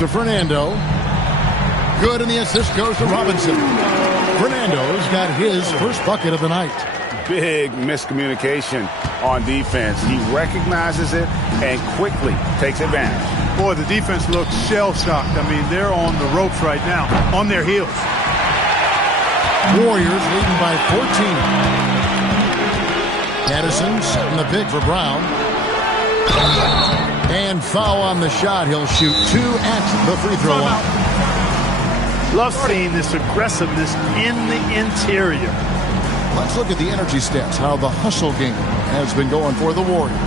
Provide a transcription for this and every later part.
to Fernando. Good, and the assist goes to Robinson. Fernando's got his first bucket of the night. Big miscommunication on defense. He recognizes it and quickly takes advantage. Boy, the defense looks shell-shocked. I mean, they're on the ropes right now, on their heels. Warriors leading by 14. Addison setting the pick for Brown. And foul on the shot. He'll shoot 2 at the free throw line. Love seeing this aggressiveness in the interior. Let's look at the energy stats, how the hustle game has been going for the Warriors.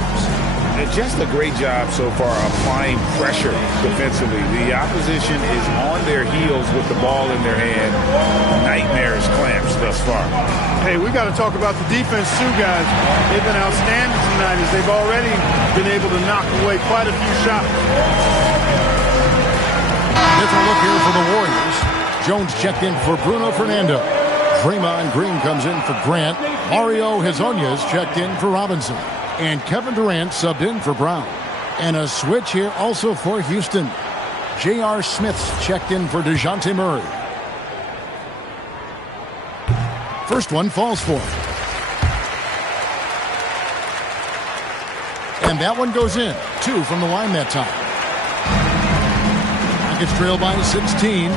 And just a great job so far applying pressure defensively. The opposition is on their heels with the ball in their hand. Nightmares clamps thus far. Hey, we got to talk about the defense too, guys. They've been outstanding tonight as they've already been able to knock away quite a few shots. Different look here for the Warriors. Jones checked in for Bruno Fernando. Draymond Green comes in for Grant. Mario Hezonja's checked in for Robinson. And Kevin Durant subbed in for Brown. And a switch here also for Houston. J.R. Smith's checked in for DeJounte Murray. First one falls for him. And that one goes in. 2 from the line that time. Rockets trail by 16.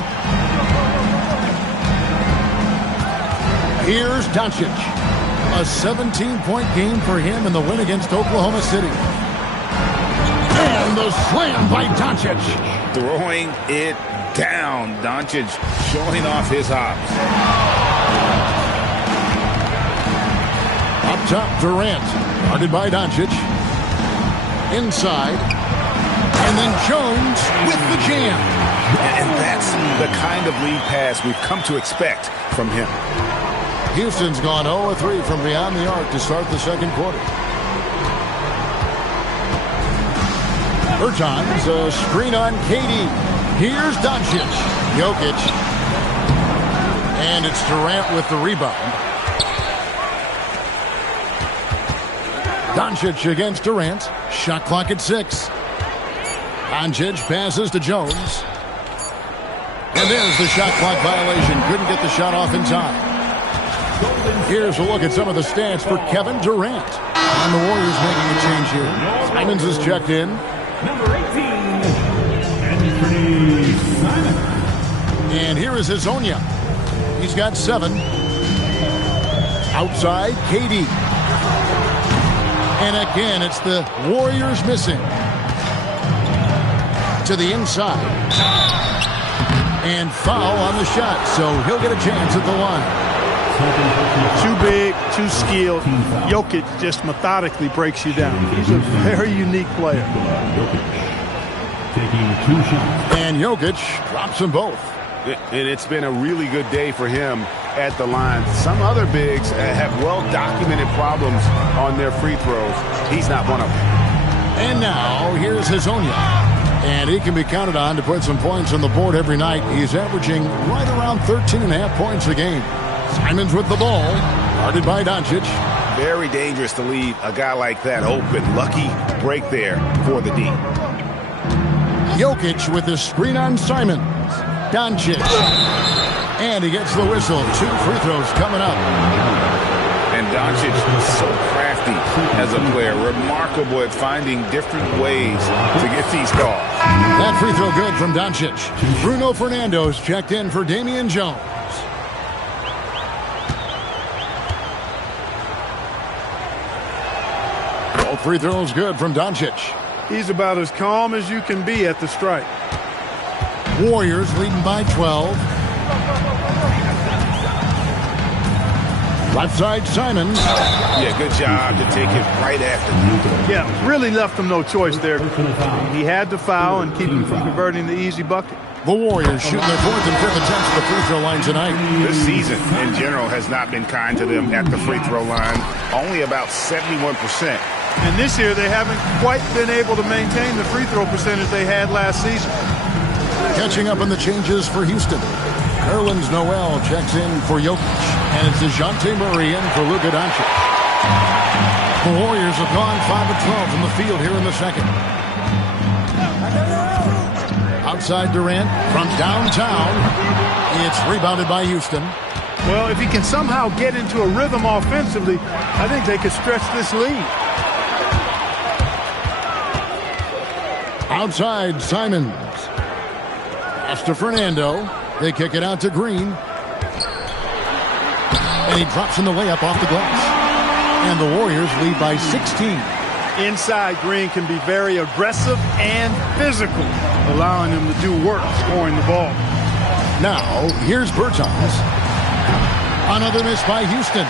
Here's Doncic. A 17-point game for him in the win against Oklahoma City. And the slam by Doncic. Throwing it down. Doncic showing off his hops. Up top, Durant. Guarded by Doncic. Inside. And then Jones with the jam. And that's the kind of lead pass we've come to expect from him. Houston's gone 0-3 from beyond the arc to start the second quarter. Bertans, a screen on KD. Here's Doncic. Jokic. And it's Durant with the rebound. Doncic against Durant. Shot clock at 6. Doncic passes to Jones. And there's the shot clock violation. Couldn't get the shot off in time. Here's a look at some of the stats for Kevin Durant. And the Warriors making a change here. Simons is checked in. Number 18, Anthony Simons. And here is Hezonja. He's got 7. Outside, KD. And again, it's the Warriors missing. To the inside. And foul on the shot, so he'll get a chance at the line. Too big, too skilled. Jokic just methodically breaks you down. He's a very unique player. Taking 2 shots. And Jokic drops them both. And it's been a really good day for him at the line. Some other bigs have well-documented problems on their free throws. He's not one of them. And now, here's Hezonja. And he can be counted on to put some points on the board every night. He's averaging right around 13.5 points a game. Simons with the ball, guarded by Doncic. Very dangerous to leave a guy like that open. Lucky break there for the D. Jokic with the screen on Simons. Doncic. And he gets the whistle. 2 free throws coming up. And Doncic is so crafty as a player. Remarkable at finding different ways to get these calls. That free throw good from Doncic. Bruno Fernando's checked in for Damian Jones. Both free throws good from Doncic. He's about as calm as you can be at the strike. Warriors leading by 12. Left side, Simons. Yeah, good job to take it right after. Yeah, really left him no choice there. He had to foul and keep him from converting the easy bucket. The Warriors shooting their 4th and 5th attempts at the free throw line tonight. This season, in general, has not been kind to them at the free throw line. Only about 71%. And this year, they haven't quite been able to maintain the free throw percentage they had last season. Catching up on the changes for Houston. Nerlens Noel checks in for Jokic. And it's DeJounte Murray in for Luka Doncic. The Warriors have gone 5 of 12 from the field here in the second. Outside Durant from downtown. It's rebounded by Houston. Well, if he can somehow get into a rhythm offensively, I think they could stretch this lead. Outside Simons. Pass to Fernando. They kick it out to Green. And he drops in the layup off the glass. And the Warriors lead by 16. Inside, Green can be very aggressive and physical, allowing him to do work scoring the ball. Now, here's Bertans. Another miss by Houston.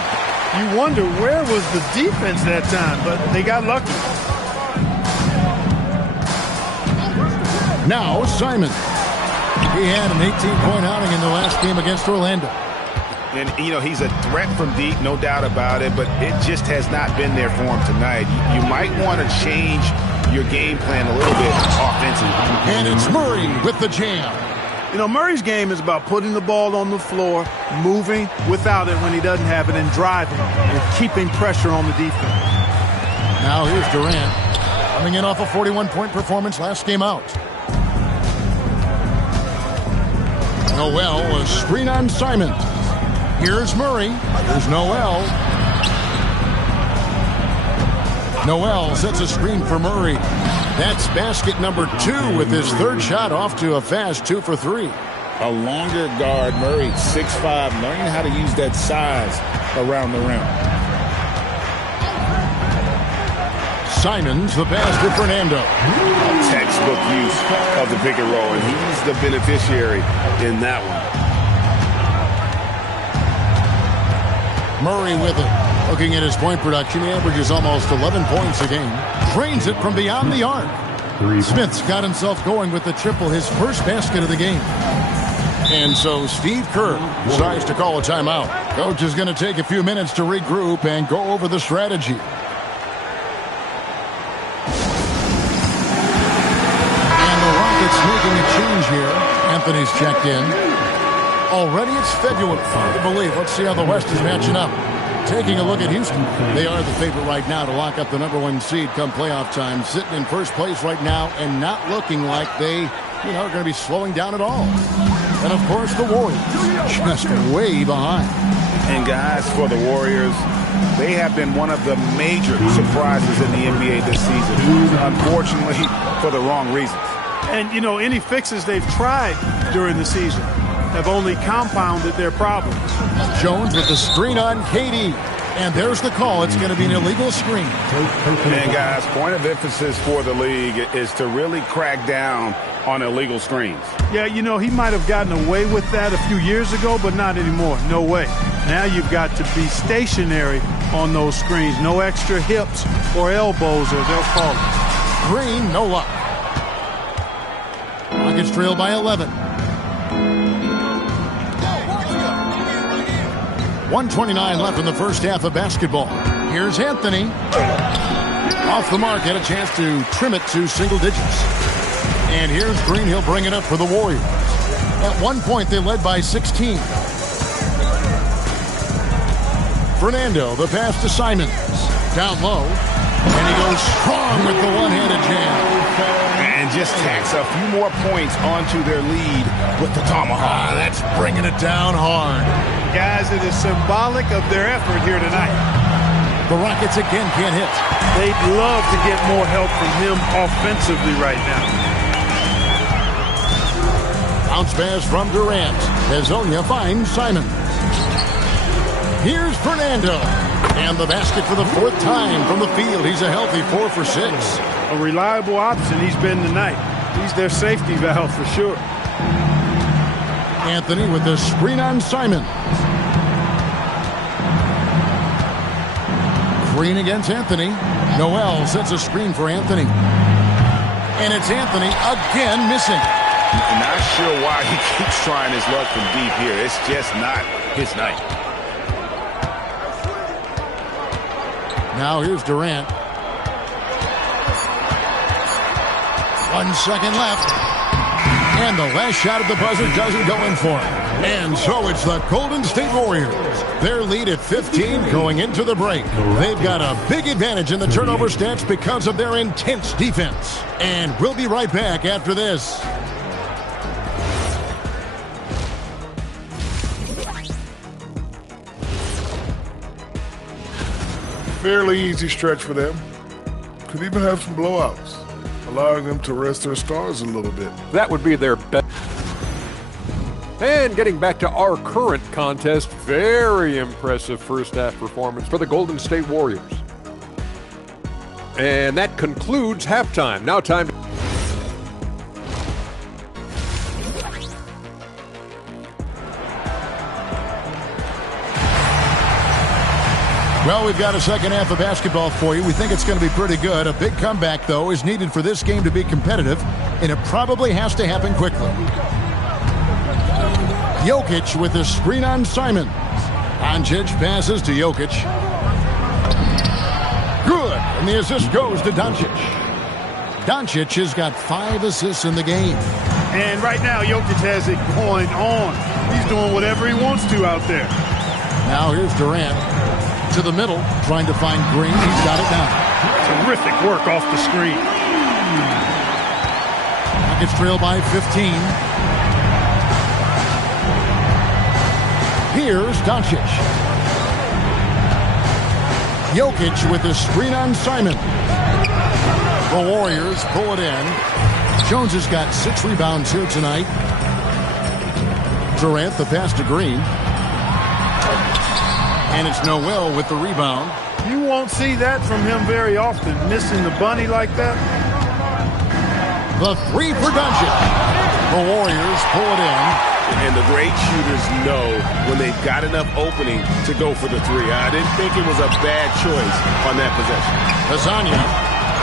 You wonder where was the defense that time, but they got lucky. Now, Simon. He had an 18-point outing in the last game against Orlando. And, you know, he's a threat from deep, no doubt about it, but it just has not been there for him tonight. You might want to change your game plan a little bit offensively. And it's Murray with the jam. You know, Murray's game is about putting the ball on the floor, moving without it when he doesn't have it, and driving and keeping pressure on the defense. Now here's Durant, coming in off a 41-point performance last game out. Noel, a screen on Simon. Here's Murray. Here's Noel. Noel sets a screen for Murray. That's basket number 2 with his third shot off to a fast 2 for 3. A longer guard, Murray, 6'5", learning how to use that size around the rim. Simons, the pass to Fernando. Textbook use of the pick and roll, and he's the beneficiary in that one. Murray with it. Looking at his point production, he averages almost 11 points a game. Drains it from beyond the arc. Smith's got himself going with the triple, his first basket of the game. And so Steve Kerr decides to call a timeout. Coach is going to take a few minutes to regroup and go over the strategy. And the Rockets making a change here. Anthony's checked in. Already it's February. Hard to believe. Let's see how the West is matching up. Taking a look at Houston. They are the favorite right now to lock up the #1 seed come playoff time. Sitting in first place right now and not looking like they, are going to be slowing down at all. And, of course, the Warriors just way behind. And, guys, for the Warriors, they have been one of the major surprises in the NBA this season. Unfortunately, for the wrong reasons. And, any fixes they've tried during the season have only compounded their problems. Jones with the screen on KD. And there's the call. It's going to be an illegal screen. And, guys, point of emphasis for the league is to really crack down on illegal screens. Yeah, he might have gotten away with that a few years ago, but not anymore. No way. Now you've got to be stationary on those screens. No extra hips or elbows, or they'll call it. Green, no luck. Rockets trail by 11. 1:29 left in the first half of basketball. Here's Anthony. Off the mark, had a chance to trim it to single digits. And here's Green. He'll bring it up for the Warriors. At one point, they led by 16. Fernando, the pass to Simons. Down low. And he goes strong with the one-handed jam. And just tacks a few more points onto their lead with the tomahawk. That's bringing it down hard. Guys, it is symbolic of their effort here tonight. The Rockets again can't hit. They'd love to get more help from him offensively right now. Bounce pass from Durant. Hezonja finds Simons. Here's Fernando. And the basket for the 4th time from the field. He's a healthy 4 for 6. A reliable option he's been tonight. He's their safety valve for sure. Anthony with the screen on Simons. Green against Anthony. Noel sets a screen for Anthony. And it's Anthony again missing. Not sure why he keeps trying his luck from deep here. It's just not his night. Now here's Durant. 1 second left. And the last shot at the buzzer doesn't go in for him. And so it's the Golden State Warriors. Their lead at 15 going into the break. They've got a big advantage in the turnover stats because of their intense defense. And we'll be right back after this. fairly easy stretch for them. Could even have some blowouts, allowing them to rest their stars a little bit. That would be their best. And getting back to our current contest, very impressive first half performance for the Golden State Warriors. And that concludes halftime. Now time to... Well, we've got a second half of basketball for you. We think it's going to be pretty good. A big comeback, though, is needed for this game to be competitive, and it probably has to happen quickly. Jokic with a screen on Simon. Doncic passes to Jokic. Good, and the assist goes to Doncic. Doncic has got 5 assists in the game. And right now, Jokic has it going on. He's doing whatever he wants to out there. Now here's Durant. To the middle, trying to find Green. He's got it now. Terrific work off the screen. Rockets trail by 15. Here's Doncic. Jokic with a screen on Simon. The Warriors pull it in. Jones has got 6 rebounds here tonight. Durant, the pass to Green. And it's Noel with the rebound. You won't see that from him very often, missing the bunny like that. The 3 for Doncic. The Warriors pull it in. And the great shooters know when they've got enough opening to go for the 3. I didn't think it was a bad choice on that possession. Lasagna,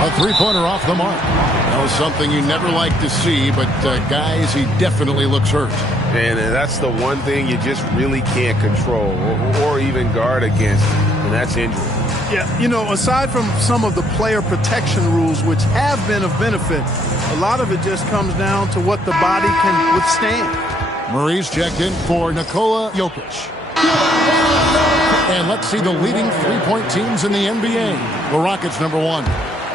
a 3-pointer off the mark. That was something you never like to see, but guys, he definitely looks hurt. And that's the one thing you just really can't control or even guard against, and that's injury. Yeah, you know, aside from some of the player protection rules, which have been of benefit, a lot of it just comes down to what the body can withstand. Murray's checked in for Nikola Jokic. And let's see the leading 3-point teams in the NBA. The Rockets, number 1.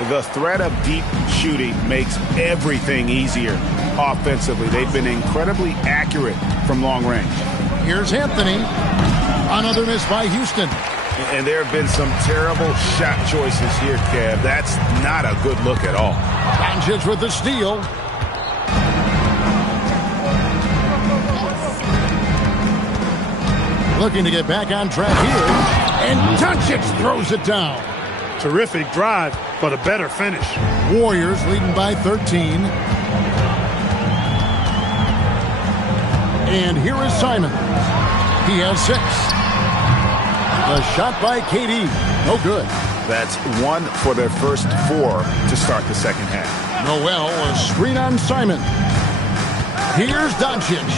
The threat of deep shooting makes everything easier offensively. They've been incredibly accurate from long range. Here's Anthony. Another miss by Houston. And there have been some terrible shot choices here, Kev. That's not a good look at all. Doncic with the steal. Looking to get back on track here. And Doncic throws it down. Terrific drive, but a better finish. Warriors leading by 13. And here is Simon. He has 6. The shot by KD. No good. That's 1 for their first 4 to start the second half. Noel, a screen on Simon. Here's Doncic.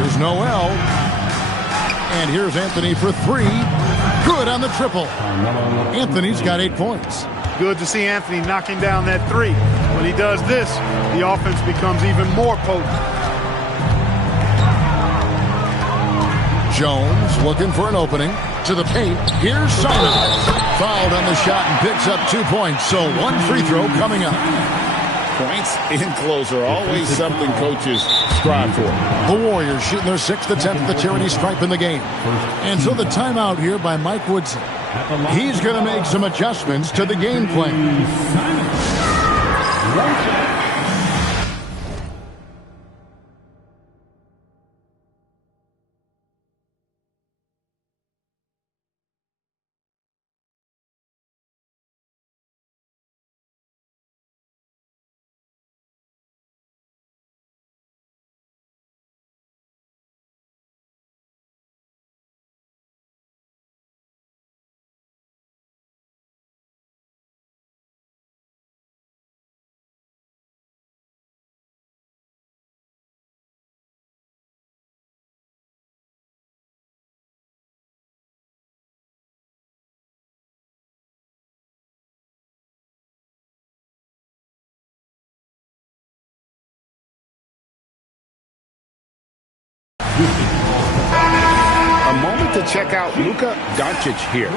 Here's Noel. And here's Anthony for 3. Good on the triple. Anthony's got 8 points. Good to see Anthony knocking down that 3. When he does this, the offense becomes even more potent. Jones looking for an opening. To the paint. Here's Simon. Fouled on the shot and picks up 2 points. So 1 free throw coming up. Points in close are always something coaches strive for. The Warriors shooting their 6th attempt at the charity stripe in the game. And so the timeout here by Mike Woodson. He's going to make some adjustments to the game plan. A moment to check out Luka Doncic here.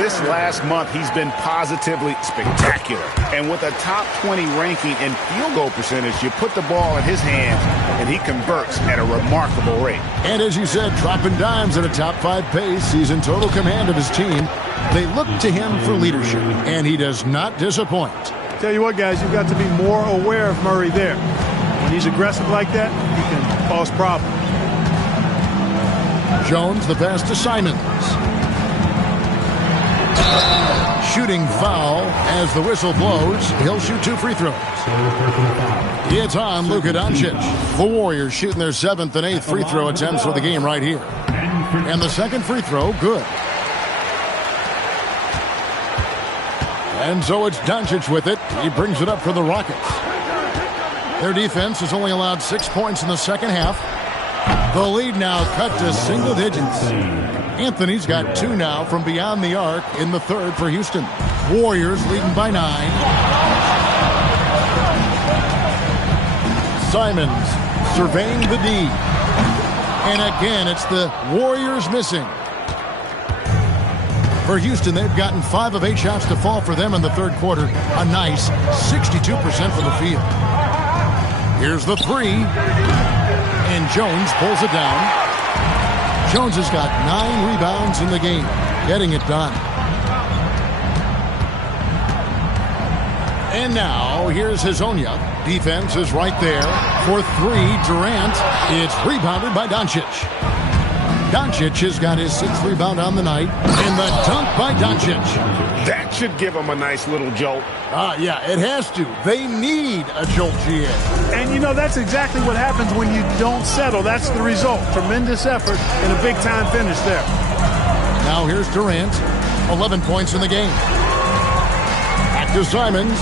This last month, he's been positively spectacular. And with a top 20 ranking in field goal percentage, you put the ball in his hands, and he converts at a remarkable rate. And as you said, dropping dimes at a top 5 pace. He's in total command of his team. They look to him for leadership, and he does not disappoint. Tell you what, guys, you've got to be more aware of Murray there. When he's aggressive like that, he can cause problems. Jones, the pass to Simons. Shooting foul as the whistle blows. He'll shoot 2 free throws. It's on Luka Doncic. The Warriors shooting their 7th and 8th free throw attempts for the game right here. And the second free throw, good. And so it's Doncic with it. He brings it up for the Rockets. Their defense has only allowed 6 points in the second half. The lead now cut to single digits. Anthony's got 2 now from beyond the arc in the third for Houston. Warriors leading by 9. Simons surveying the D. And again, it's the Warriors missing. For Houston, they've gotten 5 of 8 shots to fall for them in the third quarter. A nice 62% from the field. Here's the 3. And Jones pulls it down. Jones has got 9 rebounds in the game, getting it done. And now, here's Hezonja. Defense is right there. For 3, Durant. It's rebounded by Doncic. Doncic has got his 6th rebound on the night. And the dunk by Doncic. That should give him a nice little jolt. Yeah, it has to. They need a jolt, GA. And, you know, that's exactly what happens when you don't settle. That's the result. Tremendous effort and a big-time finish there. Now here's Durant. 11 points in the game. Back to Simons.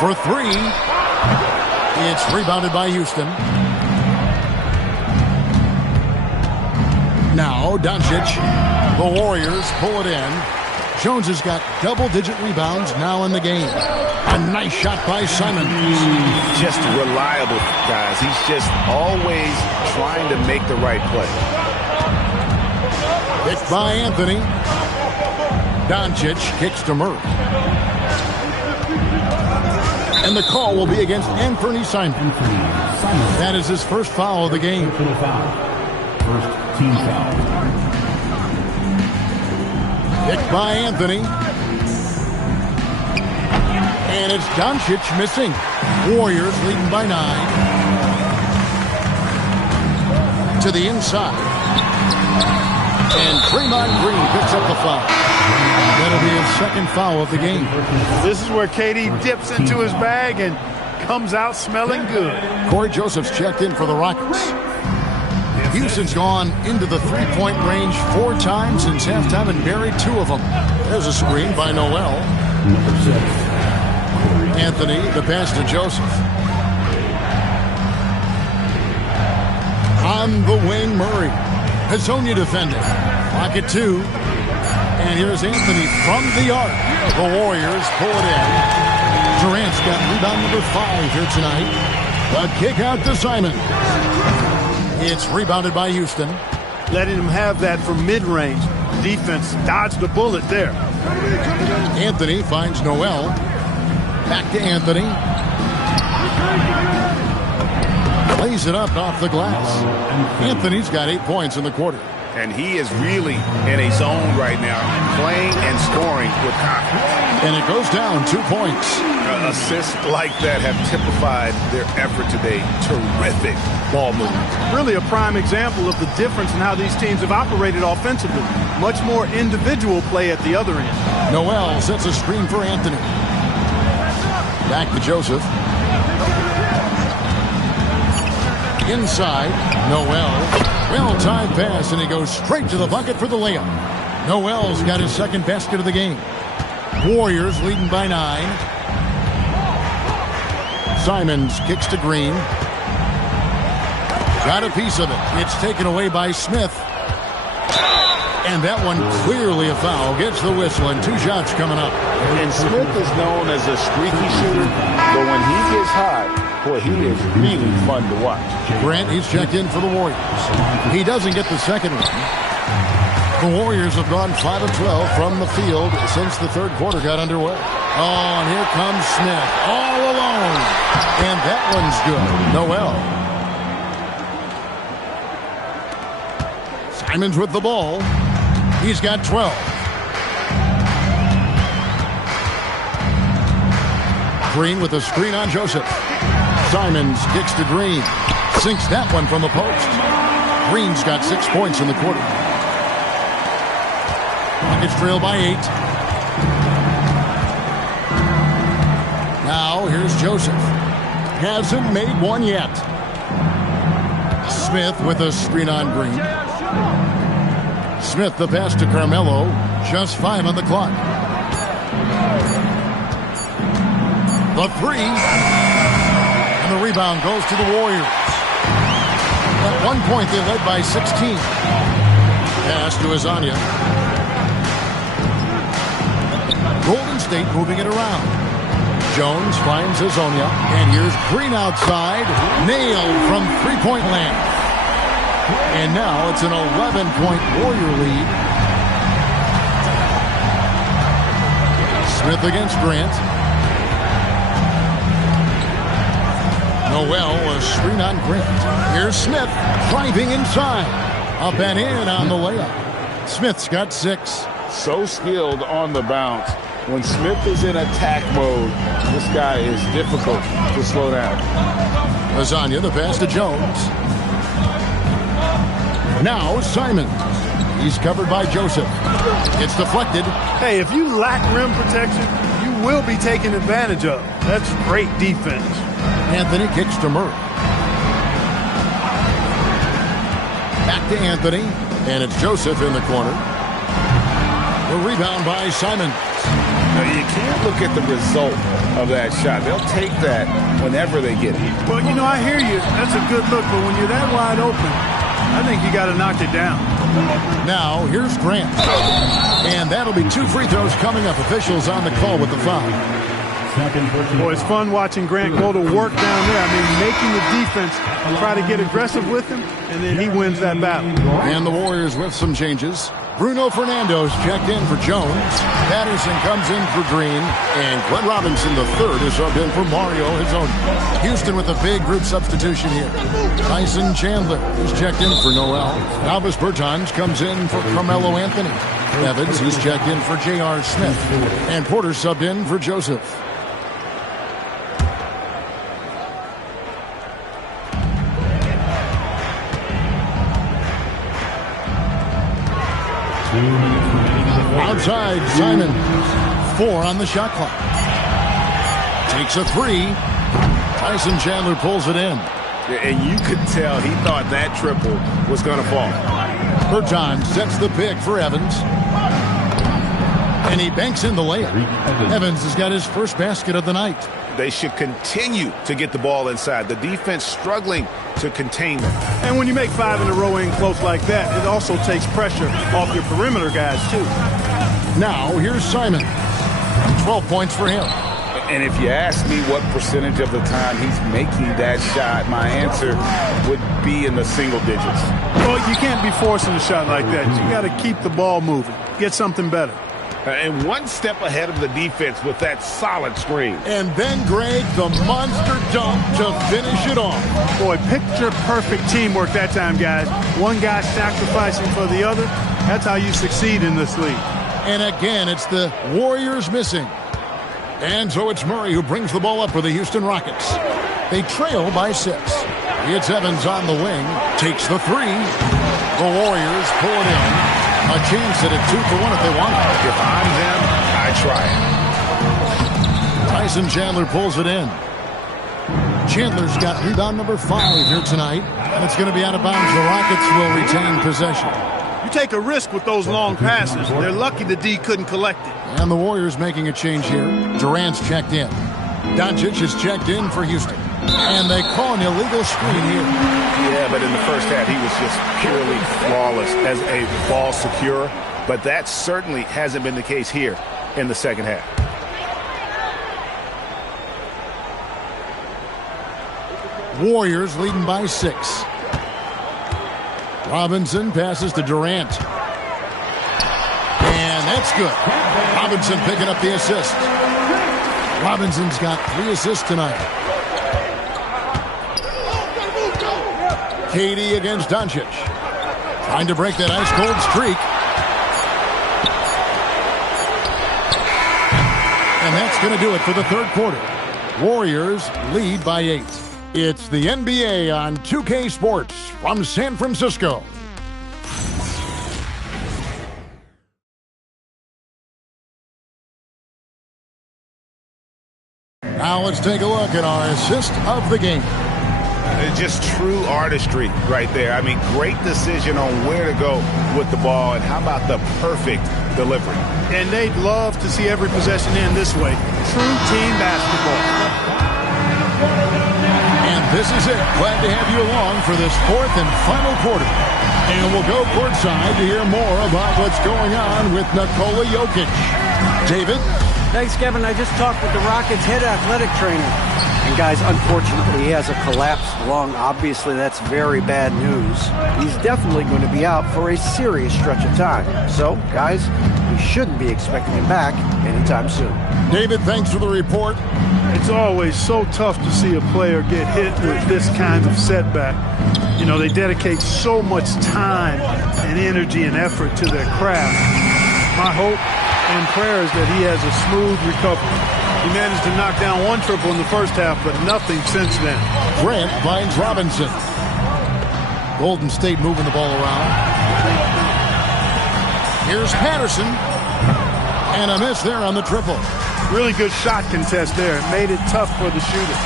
For 3. It's rebounded by Houston. Now Doncic. The Warriors pull it in. Jones has got double-digit rebounds now in the game. A nice shot by Simons. Just reliable, guys. He's just always trying to make the right play. Picked by Anthony. Doncic kicks to Murray. And the call will be against Anthony Simons. That is his first foul of the game. First team foul. Picked by Anthony. And it's Doncic missing. Warriors leading by 9. To the inside. And Draymond Green picks up the foul. That'll be his second foul of the game. This is where KD dips into his bag and comes out smelling good. Corey Joseph's checked in for the Rockets. Houston's gone into the three-point range 4 times since halftime and buried 2 of them. There's a screen by Noel. Number 6. Anthony, the pass to Joseph. On the wing, Murray. Hezonja defending. Pocket 2. And here's Anthony from the arc. The Warriors pull it in. Durant's got rebound number 5 here tonight. The kick out to Simons. It's rebounded by Houston. Letting him have that from mid-range. Defense dodged the bullet there. Anthony finds Noel. Back to Anthony. Lays it up off the glass. Anthony's got 8 points in the quarter. And he is really in a zone right now, playing and scoring with confidence. And it goes down 2 points. Assists like that have typified their effort today. Terrific ball movement. Really a prime example of the difference in how these teams have operated offensively. Much more individual play at the other end. Noel sets a screen for Anthony. Back to Joseph. Inside, Noel. Well-timed pass, and he goes straight to the bucket for the layup. Noel's got his second basket of the game. Warriors leading by 9. Simons kicks to Green. Got a piece of it. It's taken away by Smith. And that one clearly a foul. Gets the whistle, and 2 shots coming up. And Smith is known as a streaky shooter, but when he gets hot, Boy, he is really fun to watch. Grant, he's checked in for the Warriors. He doesn't get the second one. The Warriors have gone 5 of 12 from the field since the third quarter got underway. Oh, and here comes Smith all alone. And that one's good. Noel. Simons with the ball. He's got 12. Green with a screen on Joseph. Simons kicks to Green. Sinks that one from the post. Green's got 6 points in the quarter. Rockets trail by 8. Now here's Joseph. Hasn't made one yet. Smith with a screen on Green. Smith the pass to Carmelo. Just 5 on the clock. The 3. And the rebound goes to the Warriors. At one point they led by 16. Pass to Azania. Golden State moving it around. Jones finds Azonia. And here's Green outside. Nailed from three-point land. And now it's an 11-point Warrior lead. Smith against Grant. Noel a screen on Grant. Here's Smith driving inside. Up and in on the layup. Smith's got 6. So skilled on the bounce. When Smith is in attack mode, this guy is difficult to slow down. Lasagna, the pass to Jones. Now Simon. He's covered by Joseph. It's deflected. Hey, if you lack rim protection, you will be taken advantage of. That's great defense. Anthony kicks to Murray. Back to Anthony. And it's Joseph in the corner. The rebound by Simon. Now, you can't look at the result of that shot. They'll take that whenever they get it. Well, you know, I hear you. That's a good look. But when you're that wide open, I think you got to knock it down. Now, here's Grant. And that'll be 2 free throws coming up. Officials on the call with the foul. Boy, it's fun watching Grant go to work down there. I mean, making the defense try to get aggressive with him, and then he wins that battle. And the Warriors with some changes. Bruno Fernando's checked in for Jones. Patterson comes in for Green. And Glenn Robinson III is subbed in for Mario Hezonja. Houston with a big group substitution here. Tyson Chandler is checked in for Noel. Albus Bertans comes in for Carmelo Anthony. Evans, he's checked in for J.R. Smith. And Porter subbed in for Joseph. Outside, Simon. 4 on the shot clock. Takes a 3. Tyson Chandler pulls it in. And you could tell he thought that triple was going to fall. Bertans sets the pick for Evans. And he banks in the layup. Evans has got his first basket of the night. They should continue to get the ball inside. The defense struggling to contain them. And when you make 5 in a row in close like that, it also takes pressure off your perimeter guys, too. Now, here's Simon. 12 points for him. And if you ask me what percentage of the time he's making that shot, my answer would be in the single digits. Well, you can't be forcing a shot like that. You got to keep the ball moving. Get something better. And one step ahead of the defense with that solid screen. And then, Greg, the monster dunk to finish it off. Boy, picture-perfect teamwork that time, guys. One guy sacrificing for the other. That's how you succeed in this league. And again, it's the Warriors missing. And so it's Murray who brings the ball up for the Houston Rockets. They trail by 6. It's Evans on the wing. Takes the 3. The Warriors pull it in. A chance at a 2-for-1 if they want it. If I'm them, I try it. Tyson Chandler pulls it in. Chandler's got rebound number 5 here tonight. And it's going to be out of bounds. The Rockets will retain possession. You take a risk with those long passes. They're lucky the D couldn't collect it. And the Warriors making a change here. Durant's checked in. Doncic is checked in for Houston. And they call an illegal screen here. Yeah, but in the first half, he was just purely flawless as a ball securer. But that certainly hasn't been the case here in the second half. Warriors leading by 6. Robinson passes to Durant. And that's good. Robinson picking up the assist. Robinson's got 3 assists tonight. KD against Doncic. Trying to break that ice-cold streak. And that's going to do it for the third quarter. Warriors lead by 8. It's the NBA on 2K Sports from San Francisco. Now let's take a look at our assist of the game. It's just true artistry right there. I mean, great decision on where to go with the ball, and how about the perfect delivery. And they'd love to see every possession end this way. True team basketball. And this is it. Glad to have you along for this fourth and final quarter. And we'll go courtside to hear more about what's going on with Nikola Jokic. David? Thanks, Kevin. I just talked with the Rockets' head athletic trainer. And, guys, unfortunately, he has a collapsed lung. Obviously, that's very bad news. He's definitely going to be out for a serious stretch of time. So, guys, we shouldn't be expecting him back anytime soon. David, thanks for the report. It's always so tough to see a player get hit with this kind of setback. You know, they dedicate so much time and energy and effort to their craft. My hope and prayer is that he has a smooth recovery. He managed to knock down 1 triple in the first half, but nothing since then. Grant finds Robinson. Golden State moving the ball around. Here's Patterson. And a miss there on the triple. Really good shot contest there. It made it tough for the shooter.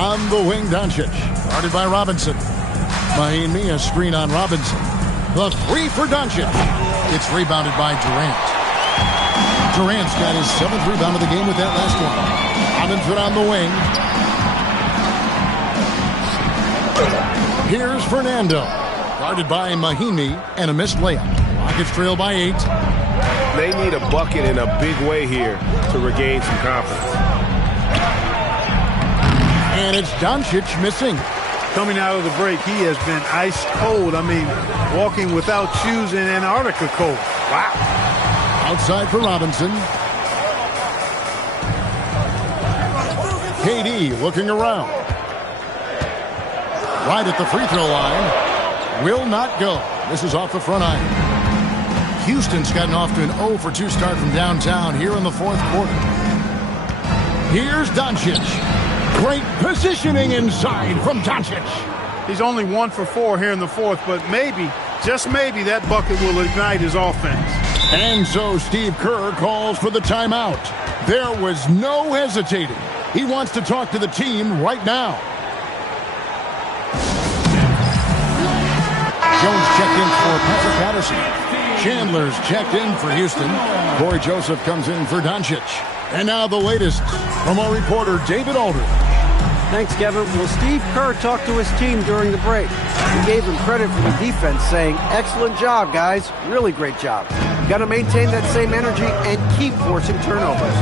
On the wing, Doncic. Guarded by Robinson. Mahinmi, a screen on Robinson. The 3 for Doncic. It's rebounded by Durant. Durant's got his 7th rebound of the game with that last one. Robinson on the wing. Here's Fernando. Guarded by Mahinmi and a missed layup. Rockets trail by 8. They need a bucket in a big way here to regain some confidence. And it's Doncic missing. Coming out of the break, he has been ice cold. I mean, walking without shoes in Antarctica cold. Wow. Outside for Robinson. KD looking around. Right at the free throw line. Will not go. This is off the front iron. Houston's gotten off to an 0 for 2 start from downtown here in the fourth quarter. Here's Doncic. Great positioning inside from Doncic. He's only 1 for 4 here in the fourth, but maybe, just maybe, that bucket will ignite his offense. And so Steve Kerr calls for the timeout. There was no hesitating. He wants to talk to the team right now. Jones checked in for Patrick Patterson. Chandler's checked in for Houston. Corey Joseph comes in for Doncic. And now the latest from our reporter, David Aldridge. Thanks, Kevin. Well, Steve Kerr talked to his team during the break. He gave him credit for the defense, saying, "Excellent job, guys. Really great job. You got to maintain that same energy and keep forcing turnovers."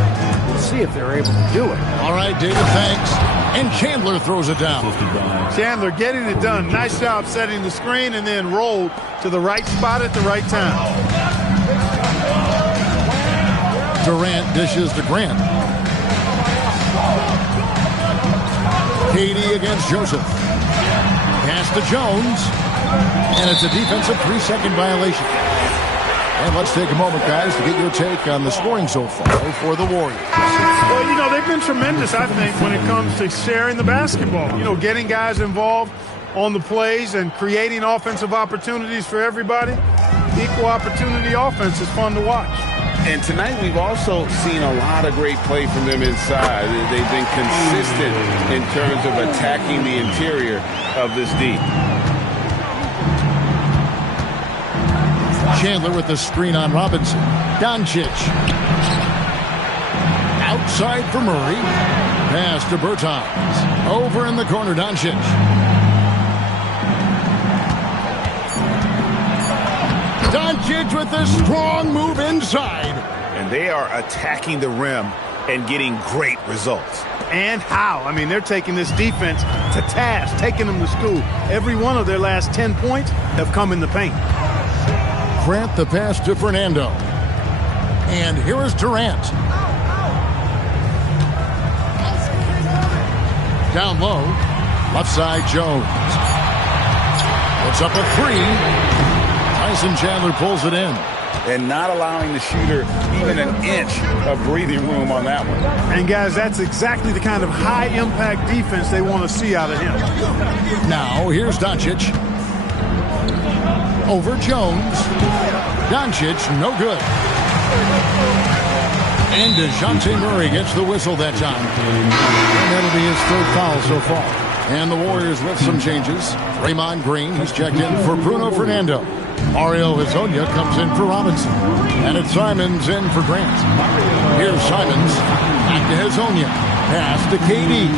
We'll see if they're able to do it. All right, David, thanks. And Chandler throws it down. Chandler getting it done. Nice job setting the screen and then rolled to the right spot at the right time. Durant dishes to Grant. KD against Joseph. Pass to Jones. And it's a defensive 3-second violation. And let's take a moment, guys, to get your take on the scoring so far for the Warriors. Well, you know, they've been tremendous, I think, when it comes to sharing the basketball. You know, getting guys involved on the plays and creating offensive opportunities for everybody. Equal opportunity offense is fun to watch. And tonight we've also seen a lot of great play from them inside. They've been consistent in terms of attacking the interior of this D. Chandler with the screen on Robinson. Doncic. Outside for Murray. Pass to Bertans. Over in the corner, Doncic. Doncic with a strong move inside. And they are attacking the rim and getting great results. And how? I mean, they're taking this defense to task, taking them to school. Every one of their last 10 points have come in the paint. Grant the pass to Fernando. And here is Durant. Down low. Left side, Jones. It's up a three. Tyson Chandler pulls it in. And not allowing the shooter even an inch of breathing room on that one. And, guys, that's exactly the kind of high-impact defense they want to see out of him. Now, here's Doncic. Over Jones. Doncic, no good. And DeJounte Murray gets the whistle that time. And that'll be his third foul so far. And the Warriors with some changes. Draymond Green, he's checked in for Bruno Fernando. Mario Hezonja comes in for Robinson. And it's Simons in for Grant. Here's Simons. Back to Hezonja. Pass to KD.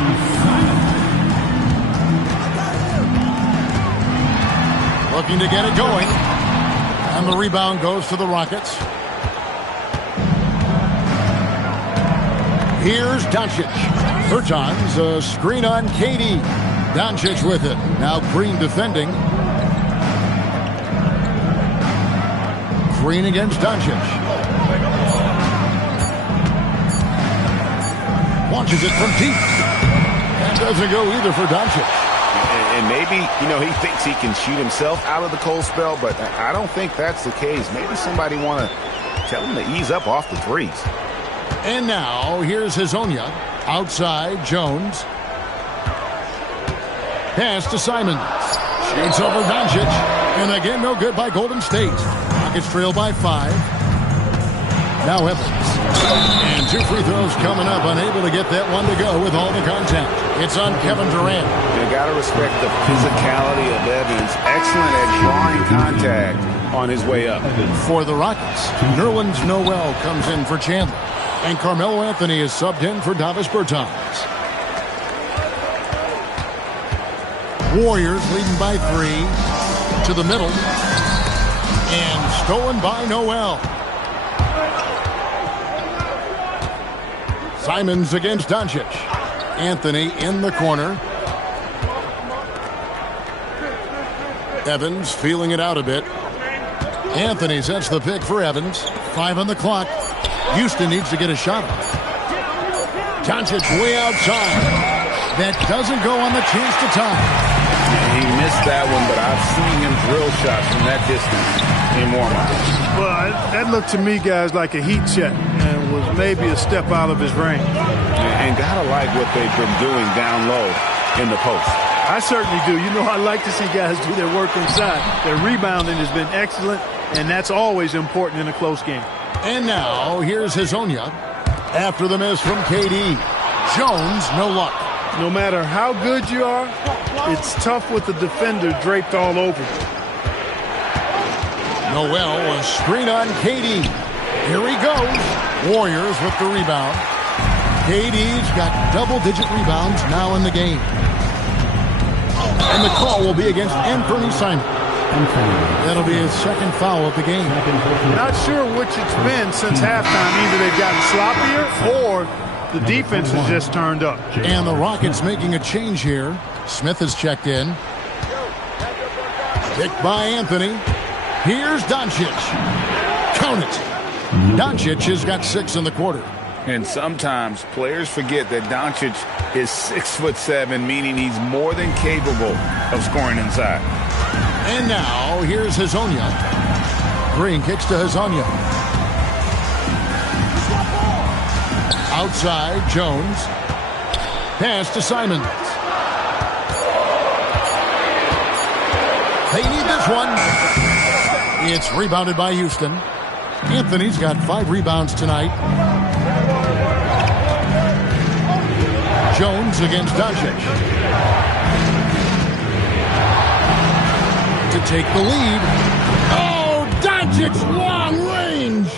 Looking to get it going. And the rebound goes to the Rockets. Here's Doncic. Bertans, a screen on KD. Doncic with it. Now Green defending. Green against Doncic. Launches it from deep. That doesn't go either for Doncic. And maybe, he thinks he can shoot himself out of the cold spell, but I don't think that's the case. Maybe somebody want to tell him to ease up off the threes. And now, here's Hezonja. Outside, Jones. Pass to Simons. Shoots over Doncic. And again, no good by Golden State. Rockets trail by 5. Now Evans. And 2 free throws coming up. Unable to get that one to go with all the contact. It's on Kevin Durant. You got to respect the physicality of Evans. Excellent at drawing contact on his way up. For the Rockets, Nerlens Noel comes in for Chandler. And Carmelo Anthony is subbed in for Davis Bertans. Warriors leading by 3 to the middle. And stolen by Noel. Simons against Doncic. Anthony in the corner. Evans feeling it out a bit. Anthony sets the pick for Evans. 5 on the clock. Houston needs to get a shot off. Doncic way outside. That doesn't go on the chance to tie. He missed that one, but I've seen him drill shots from that distance in warm-up. Well, that looked to me, guys, like a heat check and was maybe a step out of his range. And gotta like what they've been doing down low in the post. I certainly do. I like to see guys do their work inside. Their rebounding has been excellent, and that's always important in a close game. And now, here's Hezonja. After the miss from KD. Jones, no luck. No matter how good you are, it's tough with the defender draped all over you. Noel, a screen on KD. Here he goes. Warriors with the rebound. KD's got double-digit rebounds now in the game. And the call will be against Anthony Simons. That'll be his second foul of the game. Not sure which it's been since halftime. Either they've gotten sloppier or the defense has just turned up. And the Rockets making a change here. Smith has checked in. Picked by Anthony. Here's Doncic. Count it. Doncic has got 6 in the quarter. And sometimes players forget that Doncic is 6'7", meaning he's more than capable of scoring inside. And now, here's Hezonja. Green kicks to Hezonja. Outside, Jones. Pass to Simons. They need this one. It's rebounded by Houston. Anthony's got 5 rebounds tonight. Jones against Doncic. To take the lead. Oh, Doncic's long range.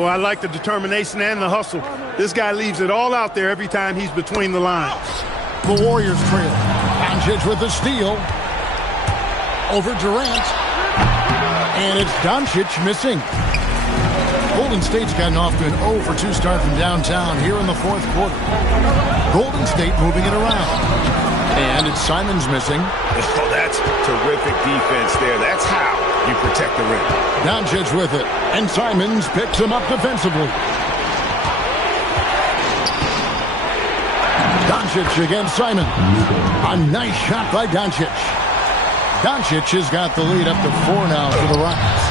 Well, I like the determination and the hustle. This guy leaves it all out there every time he's between the lines. The Warriors trail. Doncic with the steal. Over Durant. And it's Doncic missing. Golden State's gotten off to an 0-for-2 start from downtown here in the fourth quarter. Golden State moving it around. And it's Simons missing. Oh, that's terrific defense there. That's how you protect the rim. Doncic with it. And Simons picks him up defensively. Doncic against Simon. A nice shot by Doncic. Doncic has got the lead up to 4 now for the Rockets.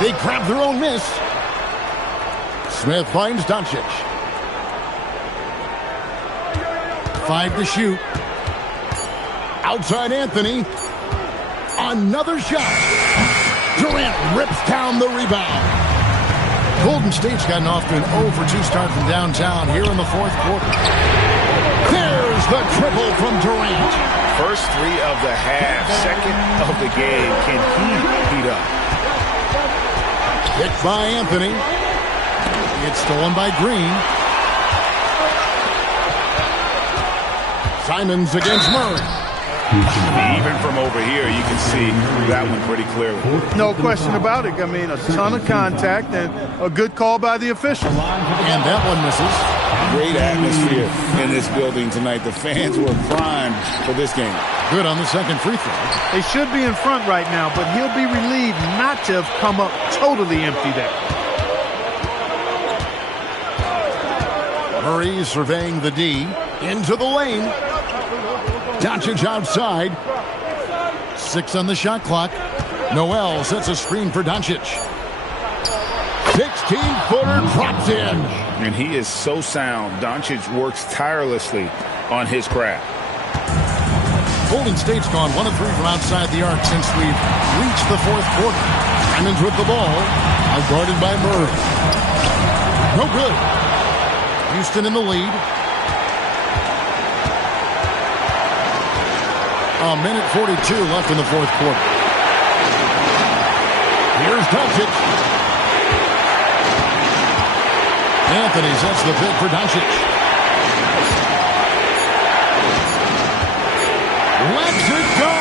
They grab their own miss. Smith finds Doncic. 5 to shoot. Outside Anthony. Another shot. Durant rips down the rebound. Golden State's gotten off to an 0-for-2 start from downtown here in the fourth quarter. There's the triple from Durant. First 3 of the half, second of the game. Can he heat up? Picked by Anthony. It's stolen by Green. Simons against Murray. Even from over here, you can see that one pretty clearly. No question about it. I mean, a ton of contact and a good call by the official. And that one misses. Great atmosphere in this building tonight. The fans were primed for this game. Good on the second free throw. They should be in front right now, but he'll be relieved not to have come up totally empty there. Murray surveying the D. Into the lane. Doncic outside. 6 on the shot clock. Noel sets a screen for Doncic. 16-footer drops in. And he is so sound. Doncic works tirelessly on his craft. Golden State's gone 1 of 3 from outside the arc since we've reached the fourth quarter. Simons with the ball. Guarded by Murray. No good. Houston in the lead. A minute 42 left in the fourth quarter. Here's Doncic. Anthony sets the pick for Doncic. Lets it go!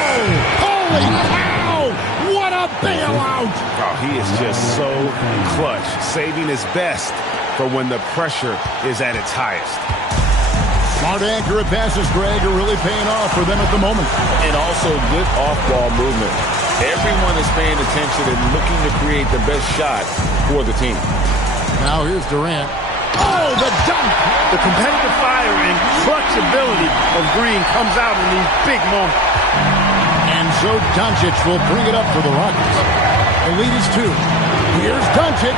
Holy cow! What a bailout! Oh, he is just so clutch, saving his best for when the pressure is at its highest. Smart, accurate passes, Greg, are really paying off for them at the moment. And also good off-ball movement. Everyone is paying attention and looking to create the best shot for the team. Now here's Durant. Oh, the dunk! The competitive fire and clutch ability of Green comes out in these big moments. And so Doncic will bring it up for the Rockets. The lead is 2. Here's Doncic.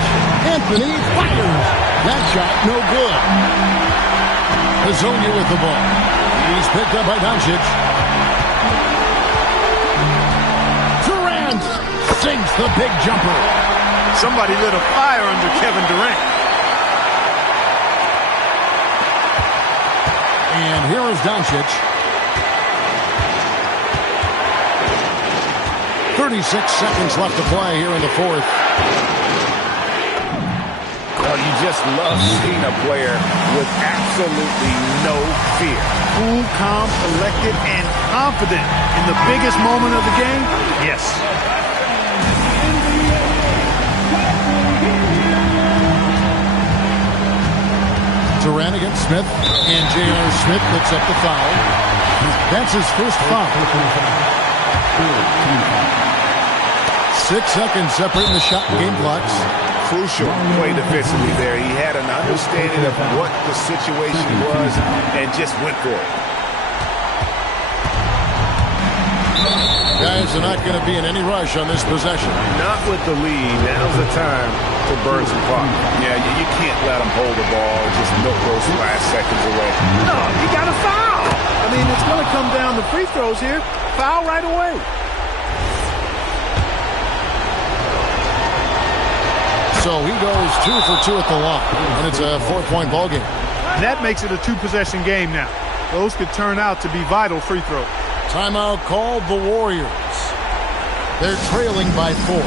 Anthony fires. That shot no good. Hezonja with the ball. He's picked up by Doncic. Durant sinks the big jumper. Somebody lit a fire under Kevin Durant. And here is Doncic. 36 seconds left to play here in the fourth. Oh, you just love seeing a player with absolutely no fear. Cool, calm, collected, and confident in the biggest moment of the game? Yes. Durant against Smith, and J.R. Smith picks up the foul. That's his first foul. 6 seconds separating the shot and game clocks. Crucial play defensively there. He had an understanding of what the situation was and just went for it. Guys are not going to be in any rush on this possession. Not with the lead. Now's the time to burn some clock. Yeah, you can't let him hold the ball. Just milk those last seconds away. No, you got to foul. I mean, it's going to come down to free throws here. Foul right away. So he goes 2 for 2 at the line, and it's a 4-point ball game. And that makes it a 2-possession game now. Those could turn out to be vital free throws. Timeout called the Warriors. They're trailing by 4.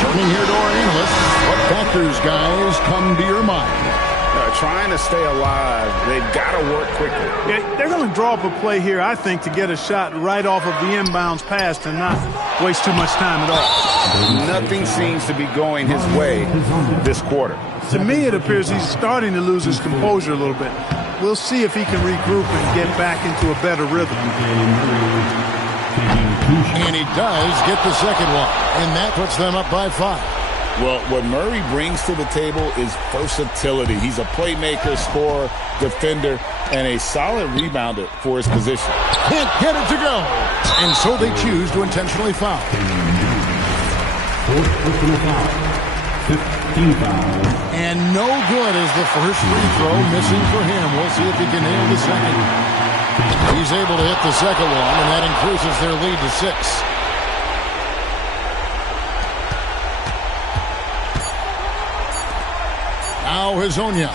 Turning here to our analysts, what factors, guys, come to your mind? Trying to stay alive, they've got to work quickly. Yeah, they're going to draw up a play here, I think, to get a shot right off of the inbounds pass and not waste too much time at all. Nothing seems to be going his way this quarter. To me, it appears he's starting to lose his composure a little bit. We'll see if he can regroup and get back into a better rhythm. And he does get the second one, and that puts them up by 5. Well, what Murray brings to the table is versatility. He's a playmaker, scorer, defender, and a solid rebounder for his position. Can't get it to go. And so they choose to intentionally foul. Fourth personal foul. 15 foul. And no good as the first free throw missing for him. We'll see if he can nail the second. He's able to hit the second one, and that increases their lead to 6. Now Hezonja.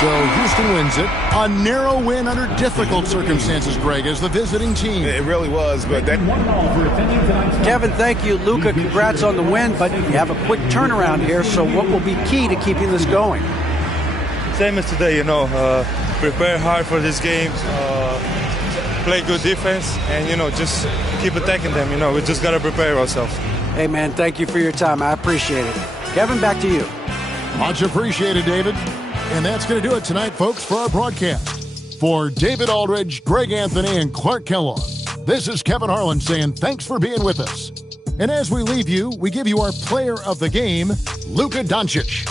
So Houston wins it. A narrow win under difficult circumstances, Greg, as the visiting team. It really was, but that... Kevin, thank you. Luka, congrats on the win, but you have a quick turnaround here, so what will be key to keeping this going? Same as today, prepare hard for this game, play good defense, and, just keep attacking them. We just got to prepare ourselves. Hey, man, thank you for your time. I appreciate it. Kevin, back to you. Much appreciated, David. And that's going to do it tonight, folks, for our broadcast. For David Aldridge, Greg Anthony, and Clark Kellogg, this is Kevin Harlan saying thanks for being with us. And as we leave you, we give you our player of the game, Luka Doncic.